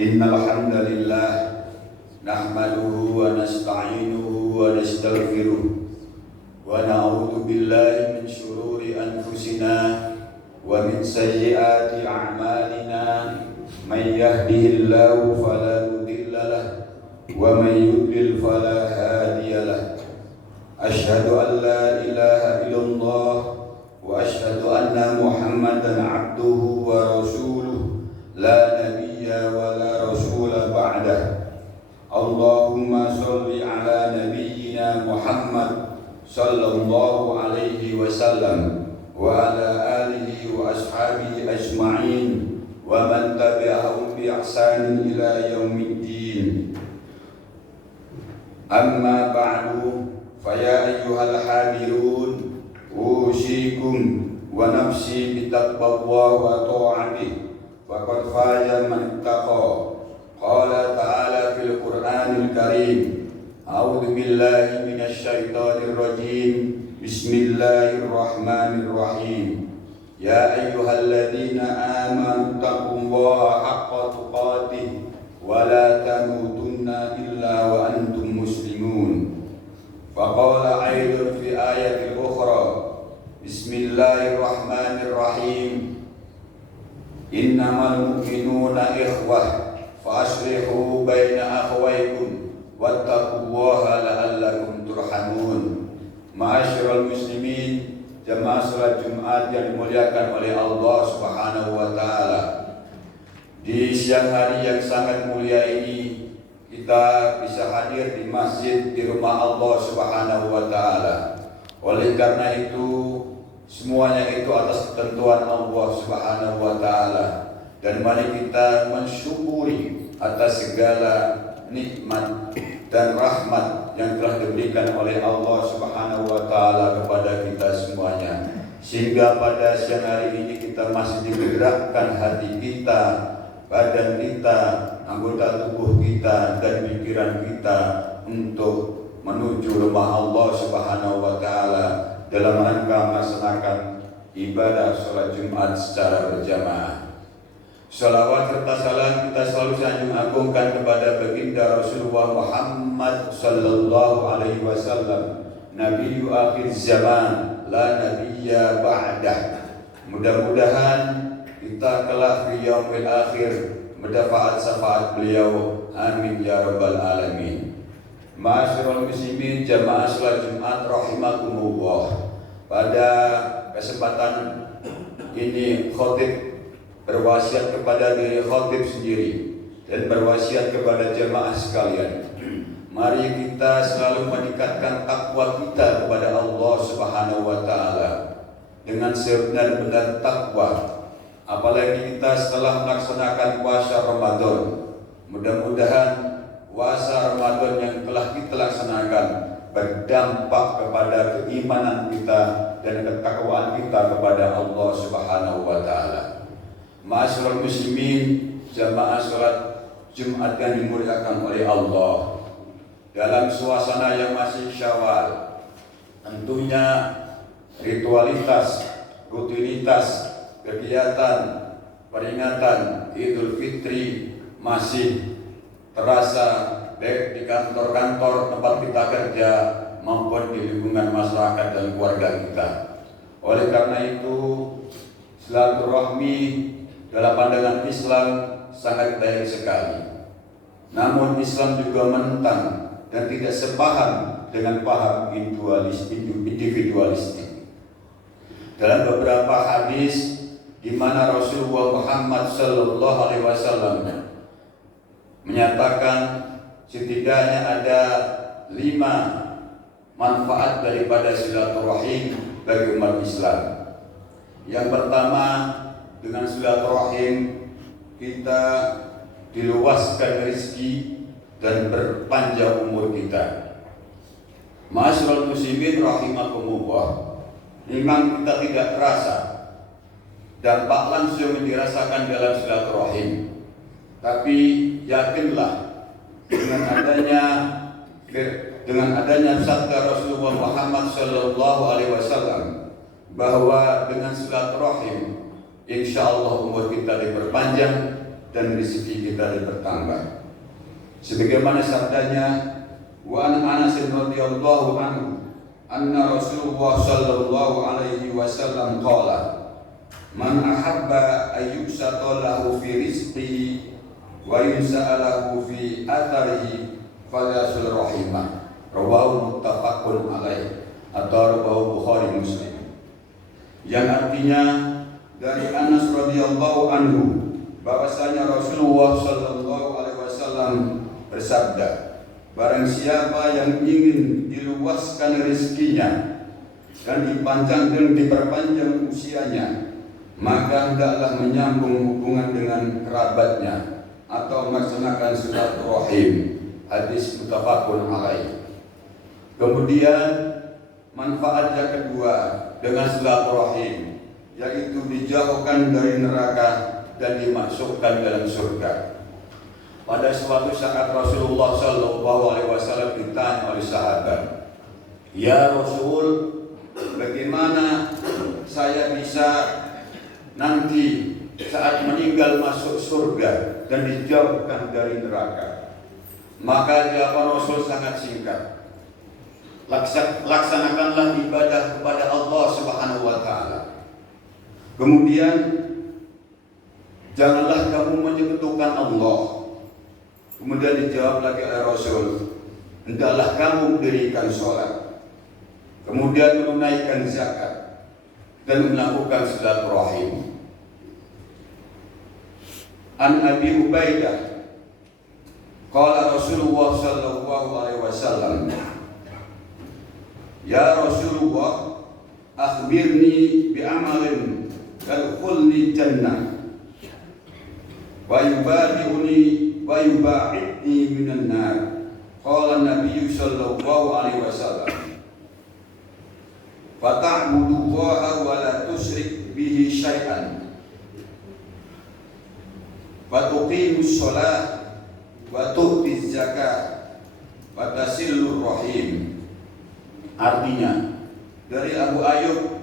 Innal hamdalillah nahmaduhu wa nasta'inuhu wa nastaghfiruh wa na'udzu billahi min shururi anfusina wa min sayyiati a'malina may yahdihillahu fala mudilla lahu wa may yudlil fala hadiya lahu. Asyhadu an la ilaha illallah wa asyhadu anna Muhammadan abduhu wa rasuluh la nabiyya wa la rasula ba'dah. Allahumma sholli ala nabiyyina Muhammad sallallahu alaihi wasallam wa ala alihi wa ashabihi ajma'in wa man tabi'ahum bi ihsanin ila yaumiddin. Amma ba'du, faya ayyuhal hadirun usikum wa nafsi bitaqwallah wa ta'atih faqad faza man ittaqa. Qala ta'ala fil Qur'anil Karim, a'udzu billahi minasy syaithanir rajim. Bismillahirrahmanirrahim. Ya ayyuhalladzina amanu taqullaha haqqa tuqatih wa la tamutunna illa wa antum muslimun. Faqala aidan fi ayatil ukhra, Bismillahirrahmanirrahim. Innamal mu'minuna ikhwah fa aslihu baina akhawaykum wattaqullaha la'allakum turhamun. Ma'asyiral muslimin, jamaah salat Jumat yang dimuliakan oleh Allah Subhanahu wa taala. Di siang hari yang sangat mulia ini kita bisa hadir di masjid di rumah Allah Subhanahu wa taala. Oleh karena itu, semuanya itu atas ketentuan Allah Subhanahu wa taala, dan mari kita mensyukuri atas segala nikmat dan rahmat yang telah diberikan oleh Allah Subhanahu wa taala kepada kita semuanya, sehingga pada siang hari ini kita masih digerakkan hati kita, badan kita, anggota tubuh kita dan pikiran kita untuk menuju rumah Allah Subhanahu wa taala dalam rangka melaksanakan ibadah salat Jumat secara berjamaah. Salawat serta salam kita selalu sanjung agungkan kepada baginda Rasulullah Muhammad sallallahu alaihi wasallam, nabiyyu akhir zaman, la nabiyya ba'dah. Mudah-mudahan kita kelak di yaumil akhir mendapat syafaat beliau, amin ya rabbal alamin. Ma'asyiral muslimin, jamaah salat Jumat rahimakumullah. Pada kesempatan ini khatib berwasiat kepada diri khatib sendiri dan berwasiat kepada jamaah sekalian. Mari kita selalu meningkatkan takwa kita kepada Allah Subhanahu wa taala dengan sebenar-benar takwa. Apalagi kita setelah melaksanakan puasa Ramadan, mudah-mudahan puasa Ramadan yang telah kita laksanakan berdampak kepada keimanan kita dan ketakwaan kita kepada Allah Subhanahu wa taala. Ma'asyiral muslimin, jamaah salat Jumat yang dimuliakan oleh Allah, dalam suasana yang masih Syawal, tentunya ritualitas, rutinitas, kegiatan peringatan Idul Fitri masih terasa baik di kantor-kantor tempat kita kerja maupun di lingkungan masyarakat dan keluarga kita. Oleh karena itu, silaturahmi dalam pandangan Islam sangat baik sekali. Namun Islam juga menentang dan tidak sepaham dengan paham individualistik. Dalam beberapa hadis di mana Rasulullah Muhammad sallallahu alaihi wasallam menyatakan setidaknya ada 5 manfaat daripada silaturahim bagi umat Islam. Yang pertama, dengan silaturahim kita diluaskan rezeki dan berpanjang umur kita. Ma'asyiral muslimin rahimakumullah, memang kita tidak terasa dampak langsung yang dirasakan dalam silaturahim, tapi yakinlah dengan adanya sabda Rasulullah Muhammad sallallahu alaihi wasallam bahwa dengan silaturahim insyaallah umur kita diperpanjang dan rezeki kita bertambah. Sebagaimana sabdanya, wa an Anas radhiyallahu anhu anna Rasulullah sallallahu alaihi wasallam qala man ahabba ayyusata lahu fi rizqihi wa yunsa'alahu fi atharihi falyasil rahimah. Rawahu muttafaqun alaih atau rawahu Bukhari Muslim. Yang artinya dari Anas radhiyallahu anhu bahwasanya Rasulullah sallallahu alaihi wasallam bersabda, barang siapa yang ingin diluaskan rezekinya dan diperpanjang usianya, maka hendaklah menyambung hubungan dengan kerabatnya atau melaksanakan silaturahim. Hadis muttafaqun alaih. Kemudian manfaat yang kedua dengan silaturahim, yaitu dijauhkan dari neraka dan dimasukkan dalam surga. Pada suatu saat Rasulullah sallallahu alaihi wasallam ditanya oleh sahabat, "Ya Rasul, bagaimana saya bisa nanti saat meninggal masuk surga dan dijauhkan dari neraka?" Maka jawaban Rasul sangat singkat. Laksanakanlah ibadah kepada Allah Subhanahu wa taala. Kemudian janganlah kamu menyekutukan Allah. Kemudian dijawab lagi oleh Rasul, hendaklah kamu mendirikan sholat, kemudian menunaikan zakat dan melakukan silaturahim. An Abi Ubaidah qala Rasulullah sallallahu alaihi wasallam, ya Rasulullah, akhbirni bi amalin yadkhulni jannah wa yubadi'uni wa yuba'idni minan nar. Qala Nabi sallallahu alaihi wasallam, fata'budullaha wa la tusyrik bihi syai'an wa tuqimus shalah wa tu'tiz zakat wa tasilur rahim. Artinya dari Abu Ayyub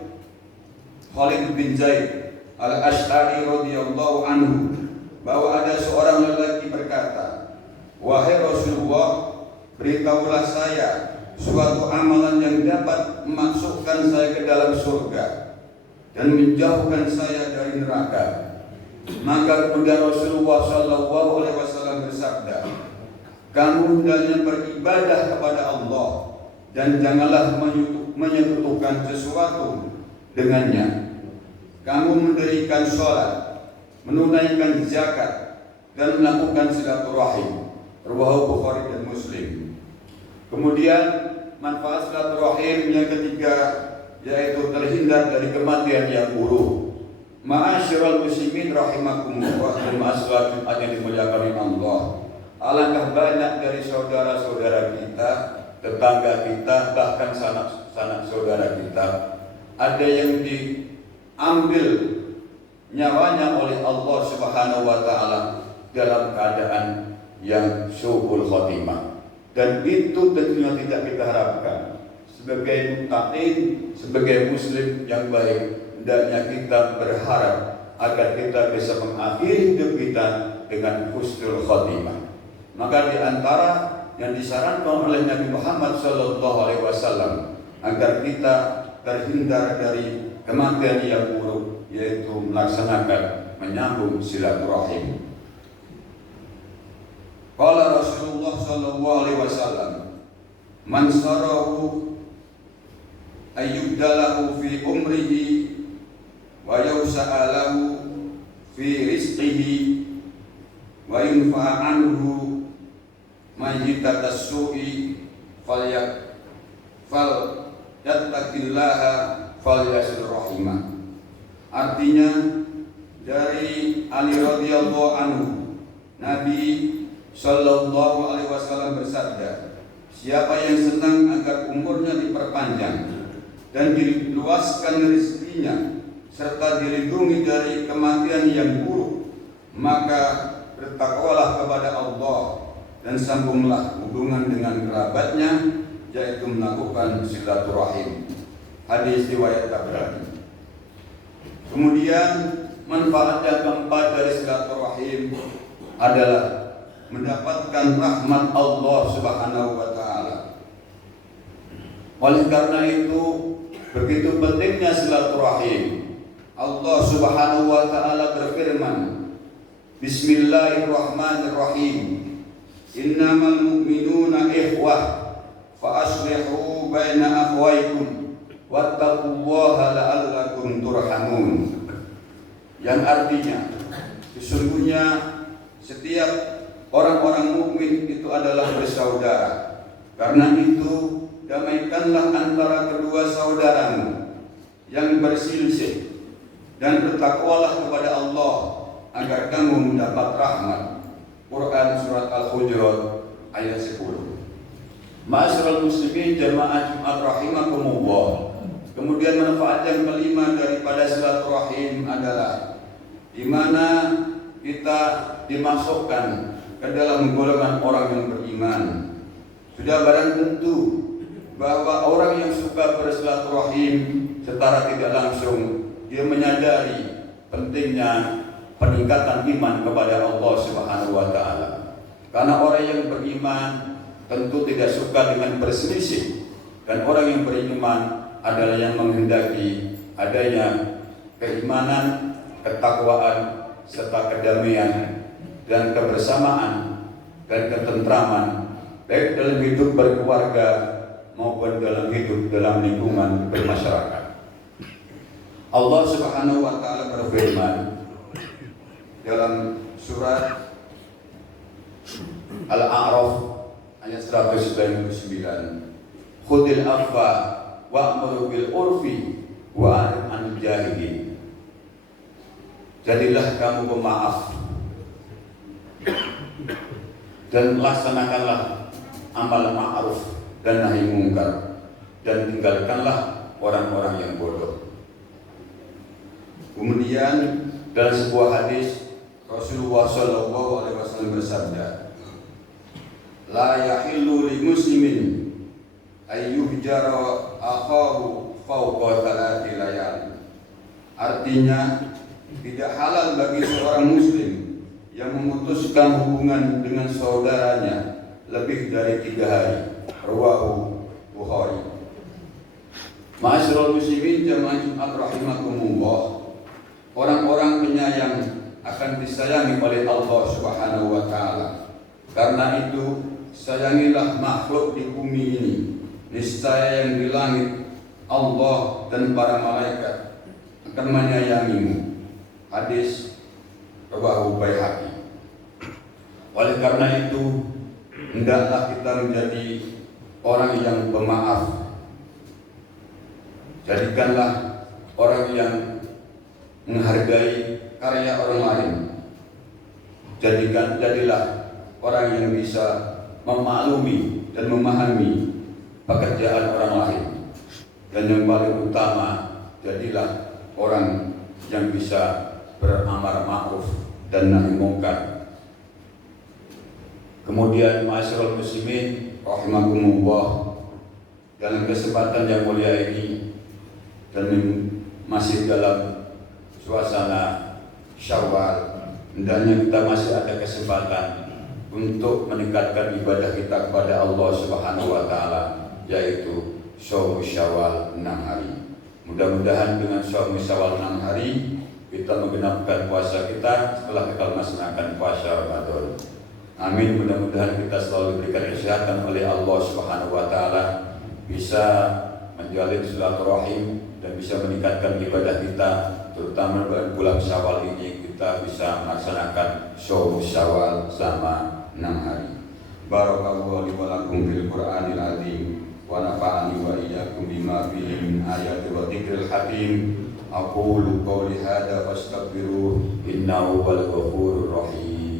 Khalid bin Zaid al-Ash'ari radhiyallahu anhu bahwa ada seorang lelaki berkata, wahai Rasulullah, beritahulah saya suatu amalan yang dapat memasukkan saya ke dalam surga dan menjauhkan saya dari neraka. Maka kemudian Rasulullah sallallahu alaihi wasallam bersabda, kamu hendaknya beribadah kepada Allah dan janganlah menyekutukan sesuatu dengannya. Kamu mendirikan sholat, menunaikan zakat dan melakukan silaturahim. Rawahu Bukhari dan Muslim. Kemudian manfaat silaturahim yang ketiga yaitu terhindar dari kematian yang buruk. Ma'asyiral muslimin rahimakumullah dan ma'asyiral Jumat yang dimuliakan Allah. Alangkah banyak dari saudara-saudara kita, tetangga kita, bahkan sanak saudara kita, ada yang diambil nyawanya oleh Allah Subhanahu wa taala dalam keadaan yang su'ul khotimah, dan itu tentunya tidak kita harapkan. Sebagai muttaqin, sebagai muslim yang baik, hendaknya kita berharap agar kita bisa mengakhiri hidup kita dengan husnul khotimah. Maka di antara yang disarankan oleh Nabi Muhammad SAW agar kita terhindar dari kematian yang buruk, yaitu melaksanakan menyambung silaturahim. Qala Rasulullah sallallahu alaihi wasallam, man sarahu ayyubdalahu fi umrihi wa yusa'alahu fi rizqihi wa yunfa'a anhu mayyitatas su'i falyattaqillaha falyasil rahimah. Artinya dari Ali radhiyallahu anhu, Nabi sallallahu alaihi wasallam bersabda, siapa yang senang agar umurnya diperpanjang dan diluaskan rezekinya serta dilindungi dari kematian yang buruk, maka bertakwalah kepada Allah dan sambunglah hubungan dengan kerabatnya, yaitu melakukan silaturahim. Hadis riwayat Tabrani. Kemudian manfaat yang keempat dari silaturahim muslim adalah mendapatkan rahmat Allah Subhanahu wa taala. Oleh karena itu, begitu pentingnya silaturahim. Allah Subhanahu wa taala berfirman, Bismillahirrahmanirrahim. Innamal mu'minuna ikhwah fa aslihu baina akhwaykum wattaqullaha la'allakum turhamun. Yang artinya, sesungguhnya setiap orang-orang mukmin itu adalah bersaudara. Karena itu, damaikanlah antara kedua saudaramu yang berselisih dan bertakwalah kepada Allah agar kamu mendapat rahmat. Quran surat Al-Hujurat ayat 10. Ma'asyiral muslimin jamaah Jumat rahimakumullah. Kemudian manfaat yang kelima daripada silaturahim adalah di mana kita dimasukkan ke dalam golongan orang yang beriman. Sudah barang tentu bahwa orang yang suka bersilaturahim secara tidak langsung dia menyadari pentingnya peningkatan iman kepada Allah Subhanahu wa taala. Karena orang yang beriman tentu tidak suka dengan berselisih, dan orang yang beriman adalah yang menghendaki adanya keimanan, ketakwaan serta kedamaian dan kebersamaan dan ketentraman baik dalam hidup berkeluarga maupun dalam hidup dalam lingkungan bermasyarakat. Allah Subhanahu wa taala berfirman dalam surat Al-A'raf ayat 199, Khudil afwa wa'mur bil urfi wa'rid 'anil jahilin. Jadilah kamu pemaaf dan laksanakanlah amal ma'ruf dan nahi mungkar, dan tinggalkanlah orang-orang yang bodoh. Kemudian dalam sebuah hadis Rasulullah Shallallahu Alaihi Wasallam bersabda, La yahillu li muslimin ayyuhjara akhahu fawqa thalathi layal. Artinya, tidak halal bagi seorang muslim yang memutuskan hubungan dengan saudaranya lebih dari 3 hari. Rawahu Bukhari. Ma'asyiral muslimin jamaah Jumat rahimakumullah. Orang-orang penyayang akan disayangi oleh Allah Subhanahu wa taala. Karena itu, sayangilah makhluk di bumi ini. Niscaya yang di langit Allah dan para malaikat akan menyayangimu. Hadis Rawahu Baihaqi. Oleh karena itu, hendaklah kita menjadi orang yang pemaaf. Jadikanlah orang yang menghargai karya orang lain. Jadilah orang yang bisa memaklumi dan memahami pekerjaan orang lain. Dan yang paling utama, jadilah orang yang bisa beramar ma'ruf dan nahi mungkar. Kemudian ma'asyiral muslimin rahimakumullah, dalam kesempatan yang mulia ini dan masih dalam suasana Syawal, hendaknya kita masih ada kesempatan untuk meningkatkan ibadah kita kepada Allah Subhanahu wa taala, yaitu shaum Syawal 6 hari. Mudah-mudahan dengan shaum Syawal 6 hari kita menggenapkan puasa kita setelah kita melaksanakan puasa Ramadan. Amin. Mudah-mudahan kita selalu diberikan kesehatan oleh Allah Subhanahu wa taala, bisa menjalin silaturahim dan bisa meningkatkan ibadah kita, terutama bulan Syawal ini kita bisa melaksanakan shaum Syawal selama 6 hari. Barakallahu li wa lakum fil Qur'anil azim wa nafa'ani wa iyyakum bima fihi min ayati wa dzikril hakim. Aqulu qawli hadza fastaghfiruhu innahu wal ghafurur rahim.